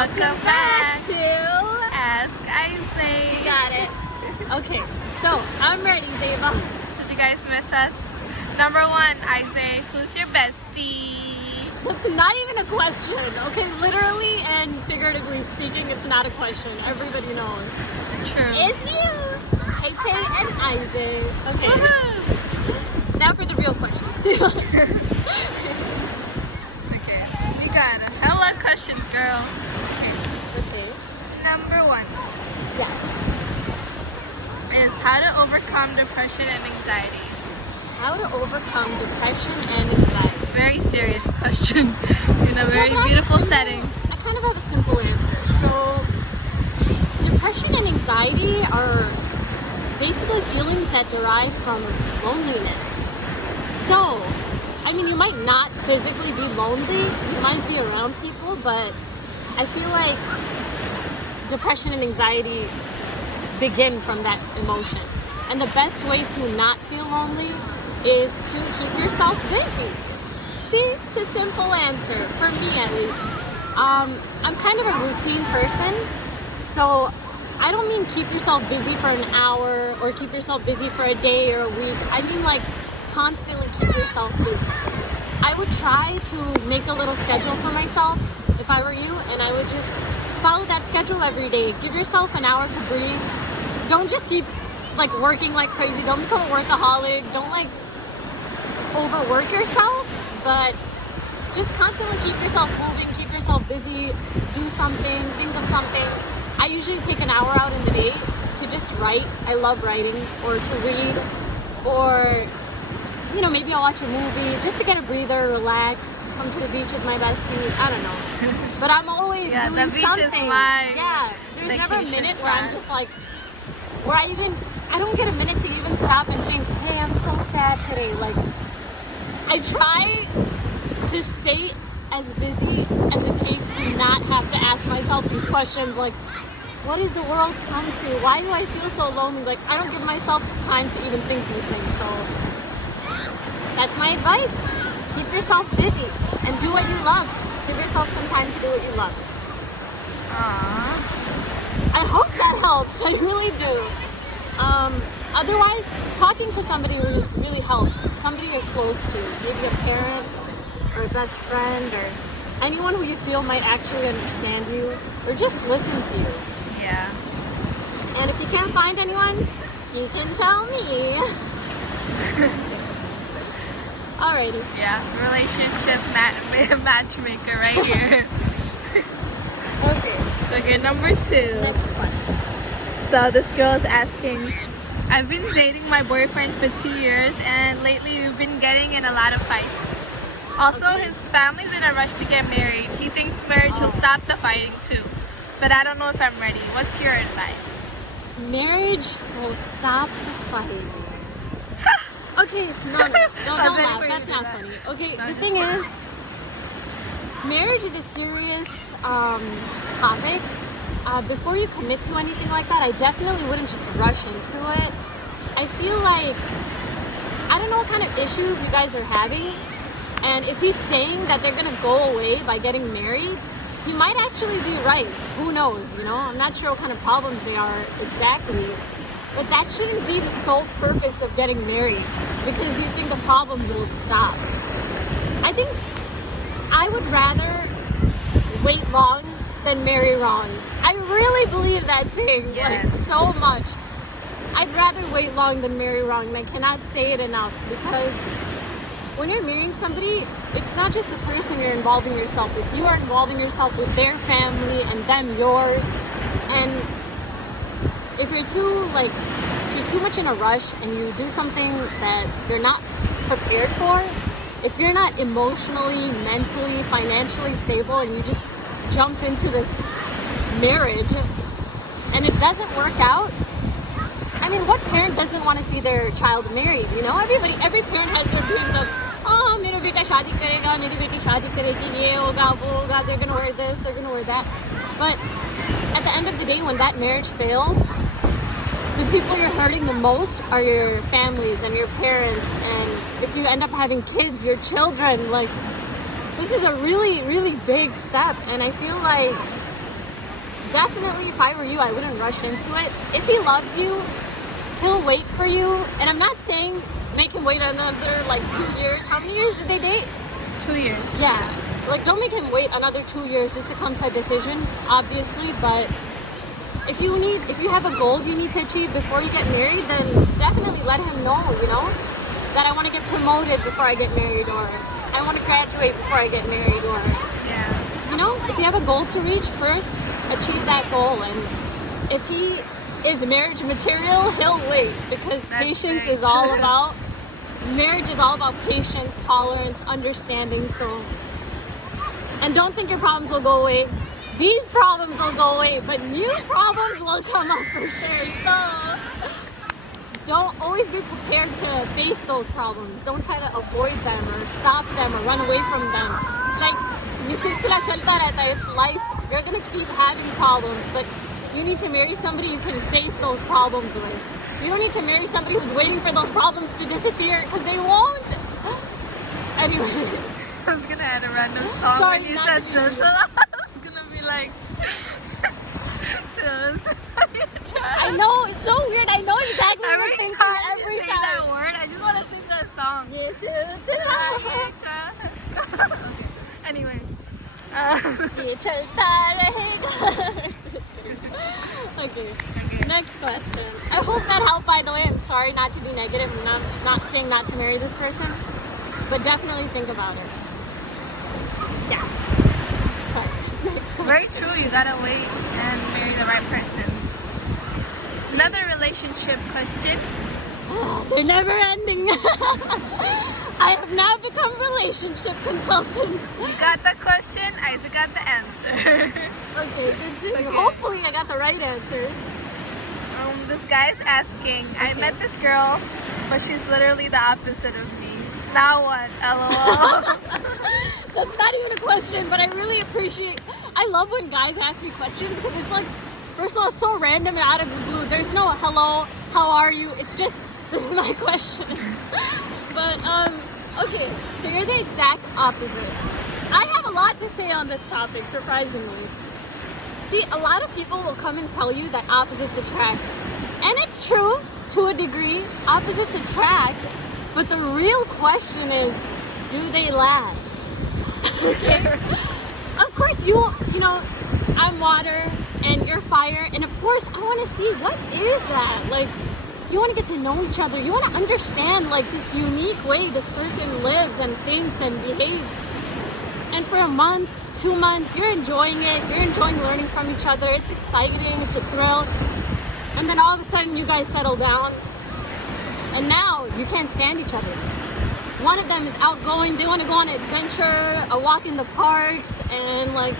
Welcome back to Ask Isay. You got it. Okay, so I'm ready, Zeva. Did you guys miss us? Number one, Isay, who's your bestie? That's not even a question, okay? Literally and figuratively speaking, it's not a question. Everybody knows. True. It's you, KK and Isay. Okay. Woohoo! Now for the real questions. Okay, you got it. Hella questions, girl. Okay. Number one Yes. is how to overcome depression and anxiety. How to overcome depression and anxiety. Very serious question in a very Yeah, but beautiful I setting. I kind of have a simple answer. So, depression and anxiety are basically feelings that derive from loneliness. So, I mean, you might not physically be lonely, you might be around people, but I feel like depression and anxiety begin from that emotion. And the best way to not feel lonely is to keep yourself busy. See, it's a simple answer, for me at least. I'm kind of a routine person, so I don't mean keep yourself busy for an hour or keep yourself busy for a day or a week. I mean like constantly keep yourself busy. I would try to make a little schedule for myself if I were you, and I would just follow that schedule every day. Give yourself an hour to breathe. Don't just keep like working like crazy. Don't become a workaholic. Don't like overwork yourself, but just constantly keep yourself moving, keep yourself busy, do something, think of something. I usually take an hour out in the day to just write. I love writing, or to read, or you know, maybe I'll watch a movie just to get a breather, relax, come to the beach with my bestie. I don't know. But I'm always Yeah, doing the beach something. is my Yeah, there's never a vacation minute where I'm spot. just like, where I don't get a minute to even stop and think, hey, I'm so sad today. Like, I try to stay as busy as it takes to not have to ask myself these questions like, what is the world come to? Why do I feel so lonely? Like, I don't give myself time to even think these things. So that's my advice. Keep yourself busy and do what you love. Give yourself some time to do what you love. Aww. I hope that helps. I really do. Otherwise, talking to somebody really helps. Somebody you're close to, maybe a parent or a best friend or anyone who you feel might actually understand you or just listen to you. Yeah. And if you can't find anyone, you can tell me. Alrighty. Yeah, relationship matchmaker right here. Okay, number two. Next question. So this girl is asking, I've been dating my boyfriend for 2 years and lately we've been getting in a lot of fights. Also, his family's in a rush to get married. He thinks marriage will stop the fighting too. But I don't know if I'm ready. What's your advice? Marriage will stop the fighting. Okay, no, don't laugh. That's not funny. Okay, the thing is, marriage is a serious topic. Before you commit to anything like that, I definitely wouldn't just rush into it. I feel like, I don't know what kind of issues you guys are having, and if he's saying that they're gonna go away by getting married, he might actually be right. Who knows, you know? I'm not sure what kind of problems they are exactly, but that shouldn't be the sole purpose of getting married, because you think the problems will stop. I think I would rather wait long than marry wrong. I really believe that saying, Yes. like, so much. I'd rather wait long than marry wrong, and I cannot say it enough, because when you're marrying somebody, it's not just the person you're involving yourself with. You are involving yourself with their family and them yours. And if you're too much in a rush and you do something that you're not prepared for, if you're not emotionally, mentally, financially stable, and you just jump into this marriage and it doesn't work out, I mean, what parent doesn't want to see their child married? You know, every parent has their dreams of, oh, मेरा बेटा शादी करेगा, मेरी बेटी शादी करेगी, ये होगा, वो होगा, they're gonna wear this, they're gonna wear that. But at the end of the day, when that marriage fails, the people you're hurting the most are your families and your parents, and if you end up having kids, your children. Like, this is a really, really big step, and I feel like definitely, if I were you, I wouldn't rush into it. If he loves you, he'll wait for you. And I'm not saying make him wait another like 2 years. How many years did they date? 2 years. Yeah. Like, don't make him wait another 2 years just to come to a decision, obviously. But if you have a goal you need to achieve before you get married, then definitely let him know, that I want to get promoted before I get married, or I want to graduate before I get married, or Yeah. if you have a goal to reach, first achieve that goal. And if he is marriage material, he'll wait, because That's patience very is all true. about marriage is all about patience, tolerance, understanding. And don't think your problems will go away. These problems will go away, but new problems will come up for sure. So don't always be prepared to face those problems. Don't try to avoid them or stop them or run away from them. Like, it's life. You're gonna keep having problems, but you need to marry somebody you can face those problems with. You don't need to marry somebody who's waiting for those problems to disappear, because they won't. Anyway. I was gonna add a random song Sorry, when you not said to do Zilzala. I was gonna be like, I know, it's so weird. I know exactly what you're every thinking time you every say time. that word, I just want to sing that song. Yes, Okay. Anyway, Okay, okay. next question. I hope that helped, by the way. I'm sorry not to be negative. I'm not saying not to marry this person, but definitely think about it. Yes. Sorry. Next question. Very true. You gotta wait and marry the right person. Another relationship question. They're never ending. I have now become relationship consultant. You got the question. I got the answer. Okay, continue. Okay. Hopefully I got the right answer. This guy's asking. I met this girl, but she's literally the opposite of me. Now what? LOL. That's not even a question, but I really appreciate. I love when guys ask me questions, because it's like, first of all, it's so random and out of the blue. There's no hello, how are you? It's just, this is my question. But okay, so you're the exact opposite. I have a lot to say on this topic, surprisingly. See, a lot of people will come and tell you that opposites attract. And it's true, to a degree. Opposites attract. But the real question is, do they last? Okay? Of course, I'm water and you're fire. And of course, I want to see, what is that? Like, you want to get to know each other. You want to understand, like, this unique way this person lives and thinks and behaves. And for a month, 2 months, you're enjoying it. You're enjoying learning from each other. It's exciting. It's a thrill. And then all of a sudden, you guys settle down. And now, you can't stand each other. One of them is outgoing. They want to go on an adventure, a walk in the parks, and, like,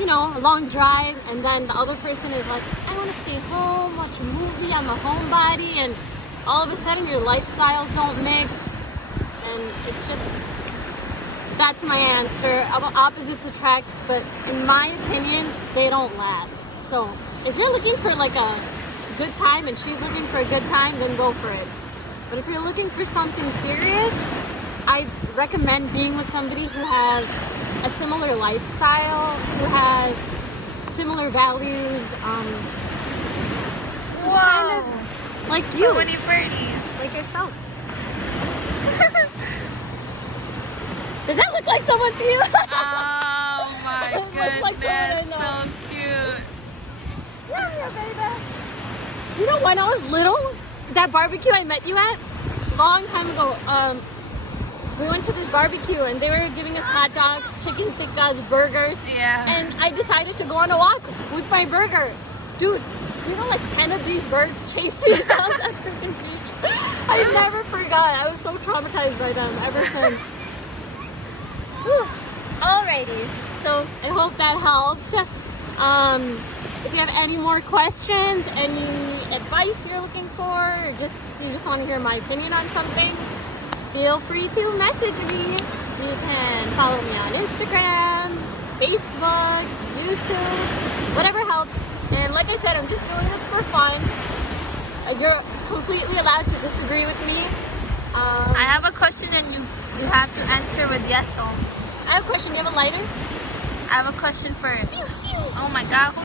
a long drive. And then the other person is like, I want to stay home, watch a movie. I'm a homebody. And all of a sudden, your lifestyles don't mix. And it's just... That's my answer. Opposites attract, but in my opinion, they don't last. So if you're looking for like a good time and she's looking for a good time, then go for it. But if you're looking for something serious, I recommend being with somebody who has a similar lifestyle, who has similar values, who's kind of like you, So many birdies. like yourself. Does that look like someone to you? Oh my It looks like goodness, someone I know. so cute. Yeah, baby. You know, when I was little, that barbecue I met you at, long time ago, we went to this barbecue and they were giving us hot dogs, chicken tikkas, burgers. Yeah. And I decided to go on a walk with my burger. Dude, like 10 of these birds chased me down that freaking beach. I never forgot. I was so traumatized by them ever since. Whew. Alrighty, so I hope that helped. If you have any more questions, any advice you're looking for, or you just want to hear my opinion on something, feel free to message me. You can follow me on Instagram, Facebook, YouTube, whatever helps. And like I said, I'm just doing this for fun. You're completely allowed to disagree with me. I have a question and you have to answer with yes or. I have a question. Do you have a lighter? I have a question first. Oh my god.